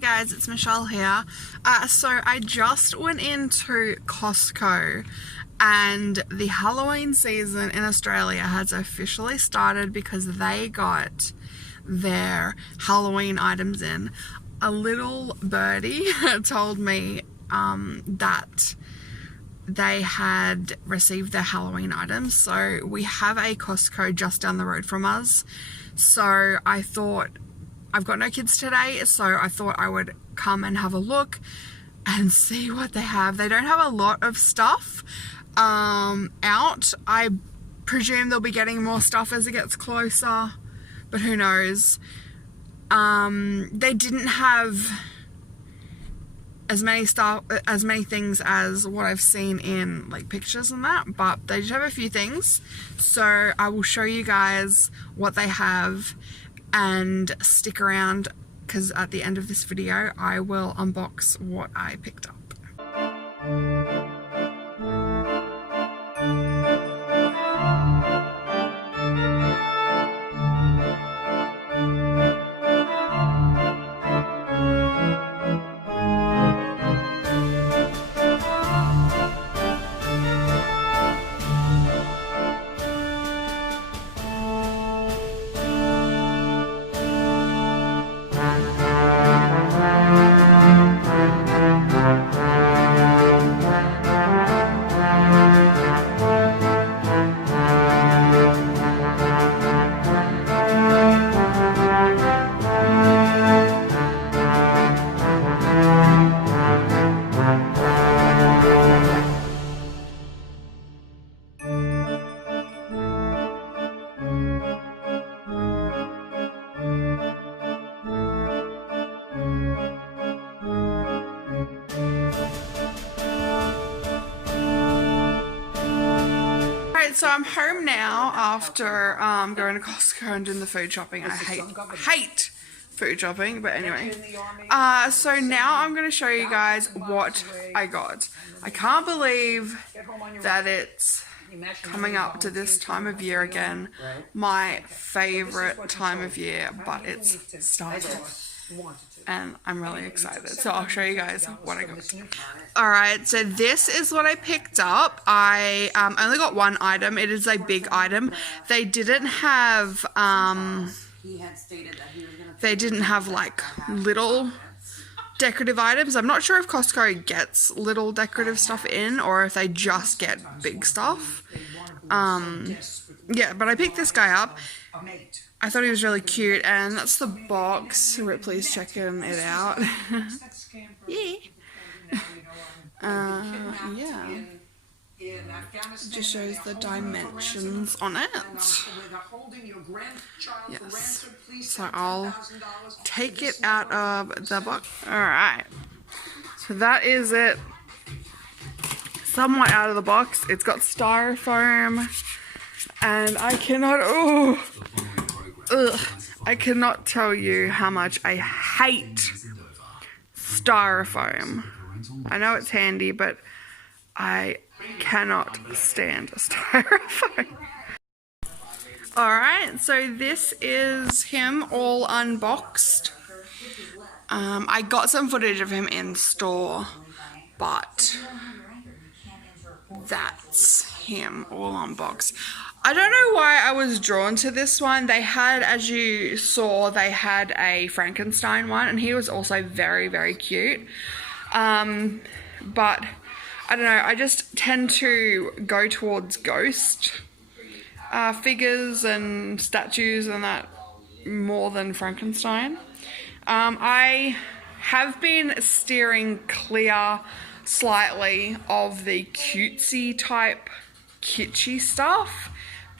guys, it's Michelle here. So I just went into Costco and the Halloween season in Australia has officially started because they got their Halloween items in. A little birdie told me that they had received their Halloween items. So we have a Costco just down the road from us. So I thought, I've got no kids today, so I thought I would come and have a look and see what they have. They don't have a lot of stuff out. I presume they'll be getting more stuff as it gets closer, but who knows. They didn't have as many things as what I've seen in like pictures and that, but they did have a few things. So I will show you guys what they have and stick around because at the end of this video I will unbox what I picked up. So I'm home now after going to Costco and doing the food shopping. I hate food shopping, but anyway. So now I'm going to show you guys what I got. I can't believe that it's coming up to this time of year again. My favorite time of year, but it's started. And I'm really excited, so I'll show you guys what I got. Alright, so this is what I picked up. I only got one item. It is a big item. They didn't have like little decorative items. I'm not sure if Costco gets little decorative stuff in or if they just get big stuff. Yeah, but I picked this guy up. I thought he was really cute, and that's the box. Ripley's checking it out. Yeah. Yeah. It just shows the dimensions on it. Yes. So I'll take it out of the box. Alright. So that is it. Somewhat out of the box. It's got styrofoam. And I cannot... I cannot tell you how much I hate styrofoam. I know it's handy, but I cannot stand styrofoam. Alright, so this is him all unboxed. I got some footage of him in store, but that's him all unboxed. I don't know why I was drawn to this one. They had, as you saw, they had a Frankenstein one, and he was also very, very cute. But I don't know, I just tend to go towards ghost figures and statues and that more than Frankenstein. I have been steering clear slightly of the cutesy type kitschy stuff.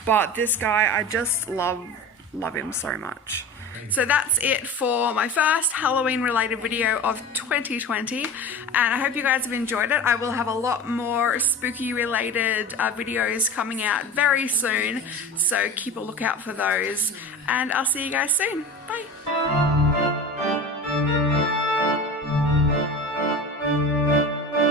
But this guy, I just love him so much. So that's it for my first Halloween related video of 2020. And I hope you guys have enjoyed it. I will have a lot more spooky related videos coming out very soon. So keep a lookout for those. And I'll see you guys soon. Bye.